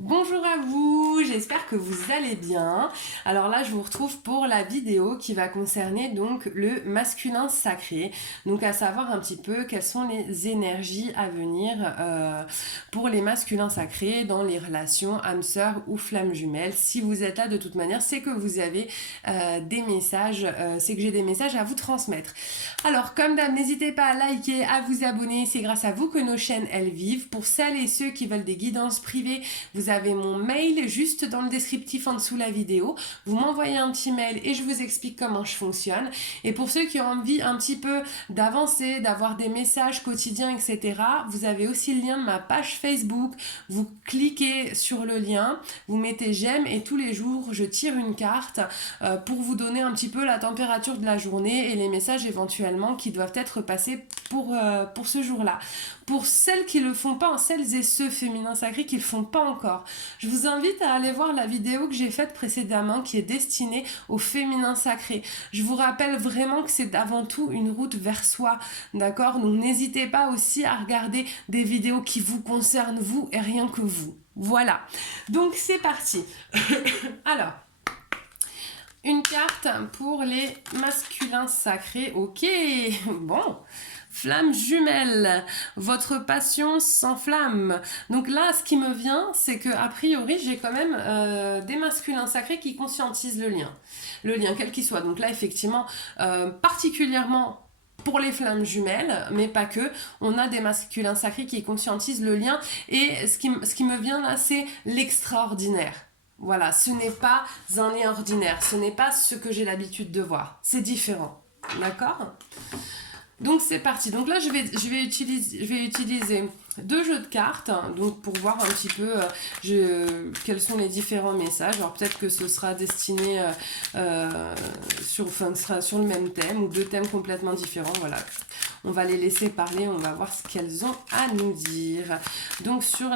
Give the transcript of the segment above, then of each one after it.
Bonjour à vous, j'espère que vous allez bien. Alors là, je vous retrouve pour la vidéo qui va concerner donc le masculin sacré. Donc à savoir un petit peu quelles sont les énergies à venir pour les masculins sacrés dans les relations âme sœur ou flamme jumelle. Si vous êtes là de toute manière, c'est que vous avez des messages, c'est que j'ai des messages à vous transmettre. Alors comme d'hab, n'hésitez pas à liker, à vous abonner, c'est grâce à vous que nos chaînes elles vivent. Pour celles et ceux qui veulent des guidances privées, vous avez mon mail juste dans le descriptif en dessous de la vidéo. Vous m'envoyez un petit mail et je vous explique comment je fonctionne. Et pour ceux qui ont envie un petit peu d'avancer, d'avoir des messages quotidiens, etc., vous avez aussi le lien de ma page Facebook. Vous cliquez sur le lien, vous mettez j'aime et tous les jours je tire une carte pour vous donner un petit peu la température de la journée et les messages éventuellement qui doivent être passés pour ce jour-là. Pour celles qui le font pas, celles et ceux féminins sacrés qui le font pas encore, je vous invite à aller voir la vidéo que j'ai faite précédemment qui est destinée au féminin sacré. Je vous rappelle vraiment que c'est avant tout une route vers soi, d'accord? Donc n'hésitez pas aussi à regarder des vidéos qui vous concernent vous et rien que vous. Voilà. Donc c'est parti. Alors, une carte pour les masculins sacrés. Ok, bon. Flamme jumelle, votre passion s'enflamme. Donc là, ce qui me vient, c'est que a priori, j'ai quand même des masculins sacrés qui conscientisent le lien quel qu'il soit. Donc là, effectivement, particulièrement pour les flammes jumelles, mais pas que, on a des masculins sacrés qui conscientisent le lien. Et ce qui me vient là, c'est l'extraordinaire. Voilà, ce n'est pas un lien ordinaire, ce n'est pas ce que j'ai l'habitude de voir. C'est différent. D'accord ? Donc c'est parti. Donc là je vais utiliser deux jeux de cartes donc pour voir un petit peu quels sont les différents messages. Alors peut-être que ce sera destiné ce sera sur le même thème ou deux thèmes complètement différents. Voilà. On va les laisser parler, on va voir ce qu'elles ont à nous dire. Donc sur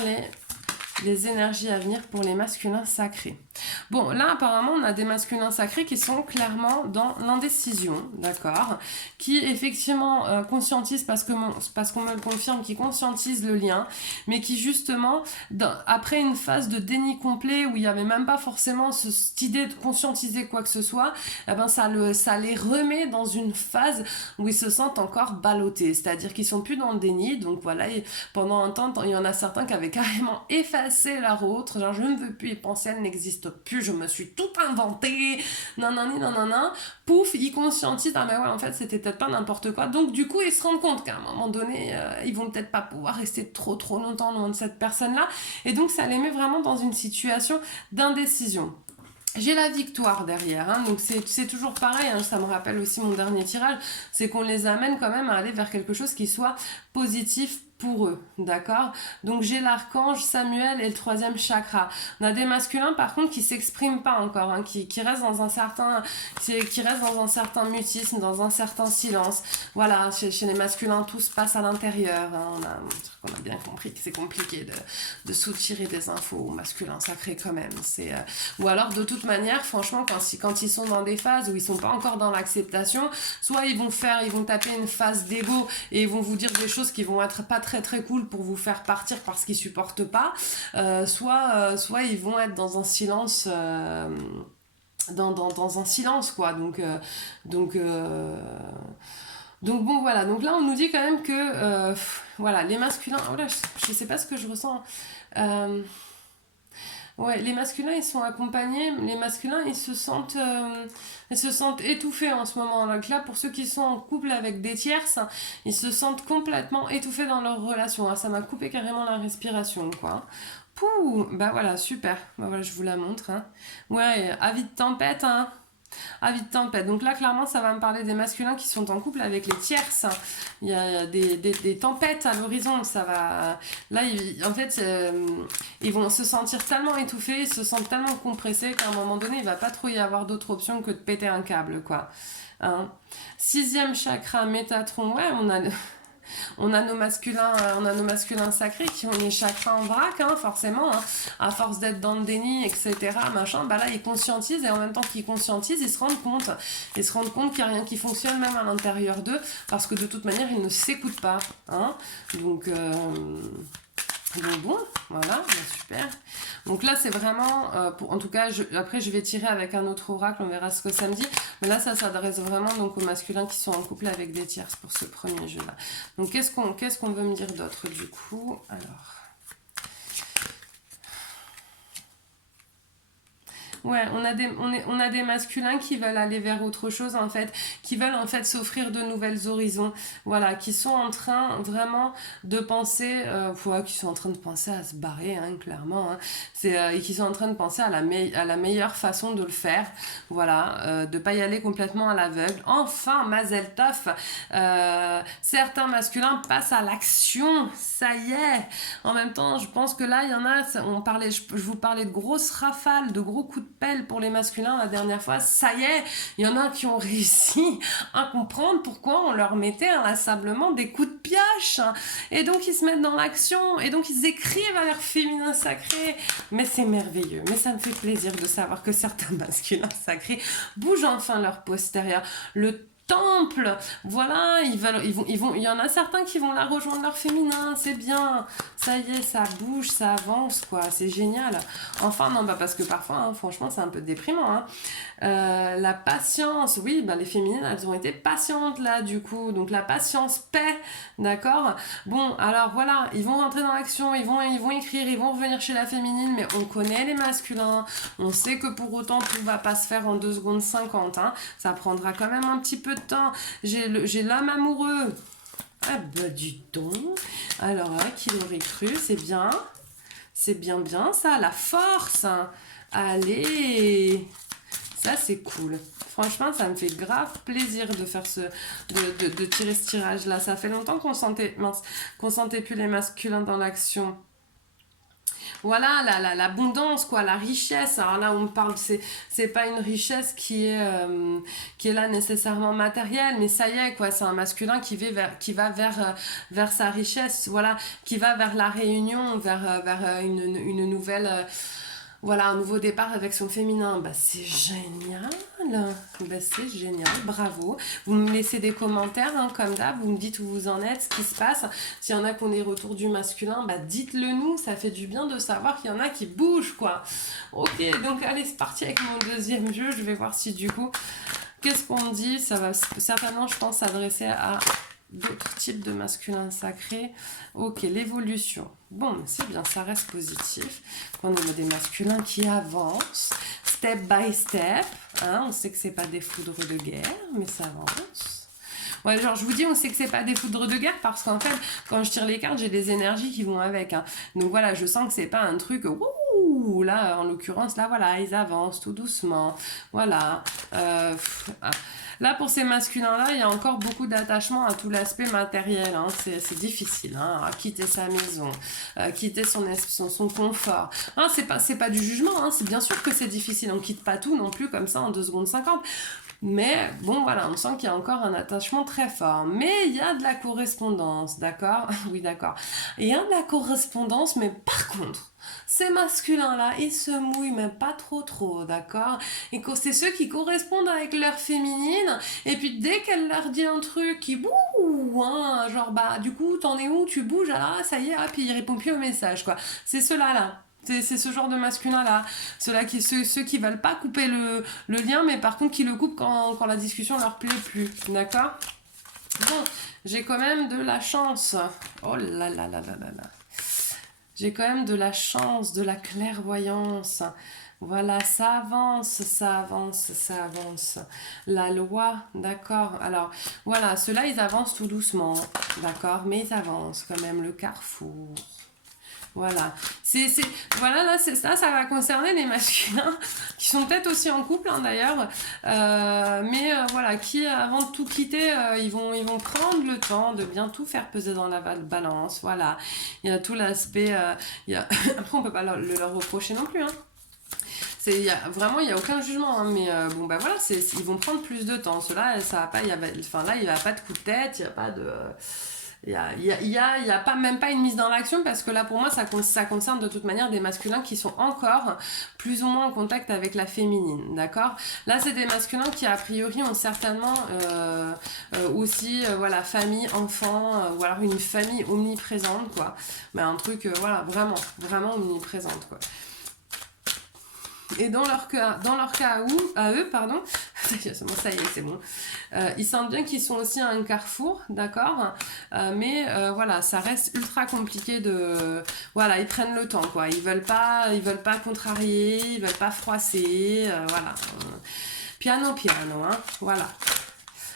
les énergies à venir pour les masculins sacrés. Bon, là, apparemment, on a des masculins sacrés qui sont clairement dans l'indécision, d'accord? Qui, effectivement, conscientisent, parce qu'on me le confirme, qui conscientisent le lien, mais qui, justement, après une phase de déni complet, où il n'y avait même pas forcément cette idée de conscientiser quoi que ce soit, eh ben, ça les remet dans une phase où ils se sentent encore ballottés, c'est-à-dire qu'ils sont plus dans le déni, donc voilà, pendant un temps, il y en a certains qui avaient carrément effacé leur autre, genre je ne veux plus y penser, elle n'existe plus, je me suis tout inventé, nanana, pouf, ils conscientisent, ah ben ouais, en fait, c'était peut-être pas n'importe quoi. Donc, du coup, ils se rendent compte qu'à un moment donné, ils vont peut-être pas pouvoir rester trop longtemps loin de cette personne-là. Et donc, ça les met vraiment dans une situation d'indécision. J'ai la victoire derrière, hein, donc c'est toujours pareil, hein, ça me rappelle aussi mon dernier tirage, c'est qu'on les amène quand même à aller vers quelque chose qui soit positif pour eux, d'accord? Donc j'ai l'archange Samuel et le troisième chakra. On a des masculins par contre qui s'expriment pas encore, hein, qui restent dans un certain mutisme, dans un certain silence. Voilà, chez les masculins tout se passe à l'intérieur, hein, on a bien compris que c'est compliqué de soutirer des infos aux masculins sacrés quand même. Ou alors de toute manière, franchement, quand ils sont dans des phases où ils sont pas encore dans l'acceptation, soit ils vont taper une phase d'ego et ils vont vous dire des choses qui vont être pas très cool pour vous faire partir parce qu'ils supportent pas, soit ils vont être dans un silence dans un silence quoi, donc bon voilà, donc là on nous dit quand même que voilà, les masculins, oh là, je sais pas ce que je ressens, ouais, les masculins ils sont accompagnés, les masculins ils se sentent étouffés en ce moment. Donc là, pour ceux qui sont en couple avec des tierces, ils se sentent complètement étouffés dans leur relation. Ah, ça m'a coupé carrément la respiration, quoi. Pouh, bah voilà, super. Bah voilà, je vous la montre. Hein. Ouais, avis de tempête, hein. Avis de tempête. Donc là, clairement, ça va me parler des masculins qui sont en couple avec les tierces. Il y a des tempêtes à l'horizon. Ça va. Là, en fait, ils vont se sentir tellement étouffés, ils se sentent tellement compressés qu'à un moment donné, il va pas trop y avoir d'autre option que de péter un câble, quoi. Hein. Sixième chakra, Métatron. Ouais, on a nos masculins sacrés qui ont les chakras en vrac, hein, forcément, hein, à force d'être dans le déni, etc. Machin, bah là, ils conscientisent et en même temps qu'ils conscientisent, ils se rendent compte qu'il n'y a rien qui fonctionne même à l'intérieur d'eux parce que de toute manière, ils ne s'écoutent pas. Hein, donc, Donc bon, voilà, bah super. Donc là, c'est vraiment, en tout cas, après je vais tirer avec un autre oracle, on verra ce que ça me dit. Mais là, ça s'adresse vraiment donc aux masculins qui sont en couple avec des tierces pour ce premier jeu-là. Donc qu'est-ce qu'on veut me dire d'autre du coup? Alors... Ouais, on a des masculins qui veulent aller vers autre chose en fait, qui veulent en fait s'offrir de nouvelles horizons, voilà, qui sont en train vraiment de penser, qui sont en train de penser à se barrer, hein, clairement, hein, et qui sont en train de penser à à la meilleure façon de le faire, voilà, de pas y aller complètement à l'aveugle. Enfin, Mazel Tov, certains masculins passent à l'action, ça y est. En même temps, je pense que là, il y en a, je vous parlais de grosses rafales, de gros coups de pelle pour les masculins la dernière fois. Ça y est, il y en a qui ont réussi à comprendre pourquoi on leur mettait inlassablement des coups de pioche. Et donc, ils se mettent dans l'action. Et donc, ils écrivent à leur féminin sacré. Mais c'est merveilleux. Mais ça me fait plaisir de savoir que certains masculins sacrés bougent enfin leur postérieur. Le temple, voilà, il y en a certains qui vont la rejoindre leur féminin, c'est bien, ça y est, ça bouge, ça avance, quoi, c'est génial. Enfin, non, bah parce que parfois, hein, franchement, c'est un peu déprimant, hein. La patience, oui, bah les féminines, elles ont été patientes là, du coup, donc la patience paix, d'accord. Bon, alors voilà, ils vont rentrer dans l'action, ils vont écrire, ils vont revenir chez la féminine, mais on connaît les masculins, on sait que pour autant, tout va pas se faire en 2 secondes 50, hein. Ça prendra quand même un petit peu de temps. J'ai l'homme amoureux. Ah bah du ton. Alors, qui l'aurait cru, c'est bien. C'est bien ça, la force. Allez. Ça, c'est cool. Franchement, ça me fait grave plaisir de faire de tirer ce tirage-là. Ça fait longtemps qu'on sentait plus les masculins dans l'action. Voilà, l'abondance, quoi, la richesse. Alors là, on me parle, c'est pas une richesse qui est là nécessairement matérielle, mais ça y est, quoi, c'est un masculin qui va vers sa richesse, voilà, qui va vers la réunion, vers une nouvelle. Voilà, un nouveau départ avec son féminin. Bah, c'est génial. Bah, c'est génial. Bravo. Vous me laissez des commentaires, hein, comme d'hab. Vous me dites où vous en êtes, ce qui se passe. S'il y en a qui ont des retours du masculin, bah, dites-le nous. Ça fait du bien de savoir qu'il y en a qui bougent, quoi. Ok, donc allez, c'est parti avec mon deuxième jeu. Je vais voir si du coup, qu'est-ce qu'on dit. Ça va certainement, je pense, s'adresser à d'autres types de masculins sacrés. Ok, l'évolution. Bon, c'est bien, ça reste positif. On a des masculins qui avancent, step by step. Hein, on sait que c'est pas des foudres de guerre, mais ça avance. Ouais, genre, je vous dis, on sait que c'est pas des foudres de guerre parce qu'en fait, quand je tire les cartes, j'ai des énergies qui vont avec. Hein. Donc voilà, je sens que c'est pas un truc... Ouh, là, en l'occurrence, là, voilà, ils avancent tout doucement. Voilà. Là, pour ces masculins-là, il y a encore beaucoup d'attachement à tout l'aspect matériel. Hein. C'est difficile, hein, à quitter sa maison, quitter son confort. Hein, c'est pas du jugement, hein. C'est bien sûr que c'est difficile. On quitte pas tout non plus comme ça en 2 secondes 50. Mais bon, voilà, on sent qu'il y a encore un attachement très fort. Mais il y a de la correspondance, d'accord? Oui, d'accord. Il y a de la correspondance, mais par contre, ces masculins-là, ils se mouillent, mais pas trop, d'accord? Et c'est ceux qui correspondent avec leur féminine, et puis dès qu'elle leur dit un truc qui bouh, hein, genre, bah, du coup, t'en es où? Tu bouges, ah, ça y est, ah, puis ils répondent plus au message, quoi. C'est ceux-là. C'est ce genre de masculin-là. Ceux qui veulent pas couper le lien, mais par contre qui le coupent quand la discussion leur plaît plus. D'accord? Bon, j'ai quand même de la chance. Oh là là là là là là. J'ai quand même de la chance, de la clairvoyance. Voilà, ça avance. La loi, d'accord. Alors, voilà, ceux-là, ils avancent tout doucement, d'accord, mais ils avancent quand même le carrefour. Voilà, voilà, là, c'est ça va concerner les masculins qui sont peut-être aussi en couple, hein, d'ailleurs, mais voilà, qui avant de tout quitter, ils vont prendre le temps de bien tout faire peser dans la balance. Voilà, il y a tout l'aspect, après on peut pas leur reprocher non plus, hein. Il y a aucun jugement, hein, mais bon, bah voilà, ils vont prendre plus de temps. Cela, ça va pas, là, il n'y a pas de coup de tête, il n'y a pas de. il y a pas, même pas une mise dans l'action parce que là pour moi ça concerne de toute manière des masculins qui sont encore plus ou moins en contact avec la féminine, d'accord. Là c'est des masculins qui a priori ont certainement aussi voilà, famille, enfant, ou alors une famille omniprésente quoi, mais un truc voilà, vraiment, vraiment omniprésente quoi. Et dans leur cas à eux, pardon, ça y est, c'est bon. Ils sentent bien qu'ils sont aussi à un carrefour, d'accord. Mais voilà, ça reste ultra compliqué de. Voilà, ils prennent le temps, quoi. Ils veulent pas contrarier, ils veulent pas froisser, voilà. Piano, piano, hein. Voilà.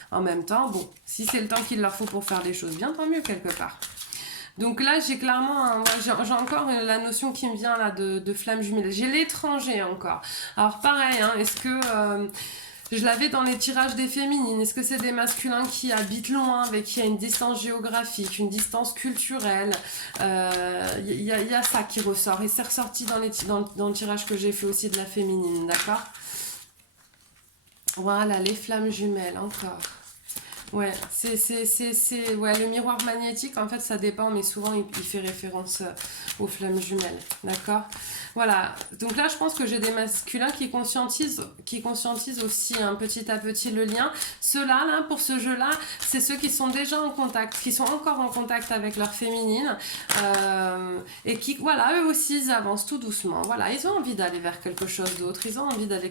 En même temps, bon, si c'est le temps qu'il leur faut pour faire les choses bien, tant mieux quelque part. Donc là, j'ai clairement, j'ai encore la notion qui me vient là de flamme jumelle. J'ai l'étranger encore. Alors pareil, hein, est-ce que je l'avais dans les tirages des féminines? Est-ce que c'est des masculins qui habitent loin, avec qui il y a une distance géographique, une distance culturelle? Y a ça qui ressort. Et c'est ressorti dans le tirage que j'ai fait aussi de la féminine, d'accord? Voilà, les flammes jumelles encore. Ouais, ouais, le miroir magnétique, en fait, ça dépend, mais souvent, il fait référence aux flammes jumelles, d'accord? Voilà, donc là, je pense que j'ai des masculins qui conscientisent aussi petit à petit le lien. Ceux-là, là, pour ce jeu-là, c'est ceux qui sont déjà en contact, qui sont encore en contact avec leur féminine, et qui, voilà, eux aussi, ils avancent tout doucement. Voilà, ils ont envie d'aller vers quelque chose d'autre, ils ont envie d'aller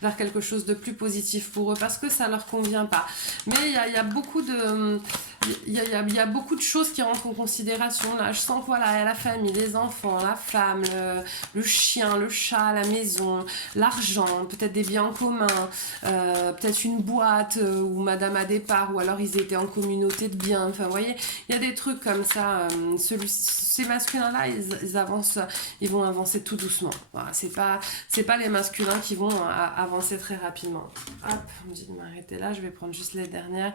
vers quelque chose de plus positif pour eux, parce que ça leur convient pas. Mais il y a beaucoup de il y a beaucoup de choses qui rentrent en considération là. Je sens que voilà, il y a la famille, les enfants, la femme, le chien, le chat, la maison, l'argent, peut-être des biens en commun, peut-être une boîte où madame a des parts, ou alors ils étaient en communauté de biens. Enfin vous voyez, il y a des trucs comme ça. Ces masculins là, ils vont avancer tout doucement. Voilà, c'est pas les masculins qui vont avancer très rapidement. Hop, on me dit de m'arrêter là, je vais prendre juste les dernières.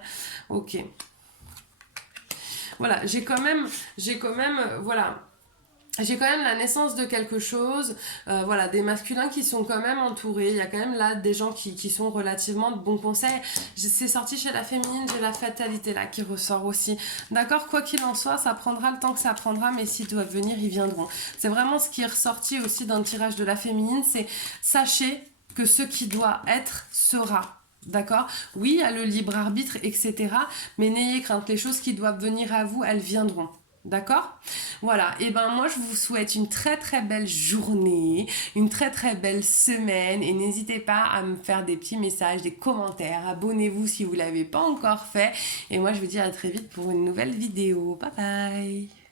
Ok. Voilà, voilà. J'ai quand même la naissance de quelque chose, voilà, des masculins qui sont quand même entourés, il y a quand même là des gens qui sont relativement de bons conseils. C'est sorti chez la féminine, j'ai la fatalité là qui ressort aussi. D'accord, quoi qu'il en soit, ça prendra le temps que ça prendra, mais s'ils doivent venir, ils viendront. C'est vraiment ce qui est ressorti aussi d'un tirage de la féminine, c'est sachez que ce qui doit être sera. D'accord? Oui, il y a le libre arbitre, etc. Mais n'ayez crainte, les choses qui doivent venir à vous, elles viendront. D'accord? Voilà, et ben moi je vous souhaite une très très belle journée, une très très belle semaine, et n'hésitez pas à me faire des petits messages, des commentaires, abonnez-vous si vous ne l'avez pas encore fait, et moi je vous dis à très vite pour une nouvelle vidéo. Bye bye!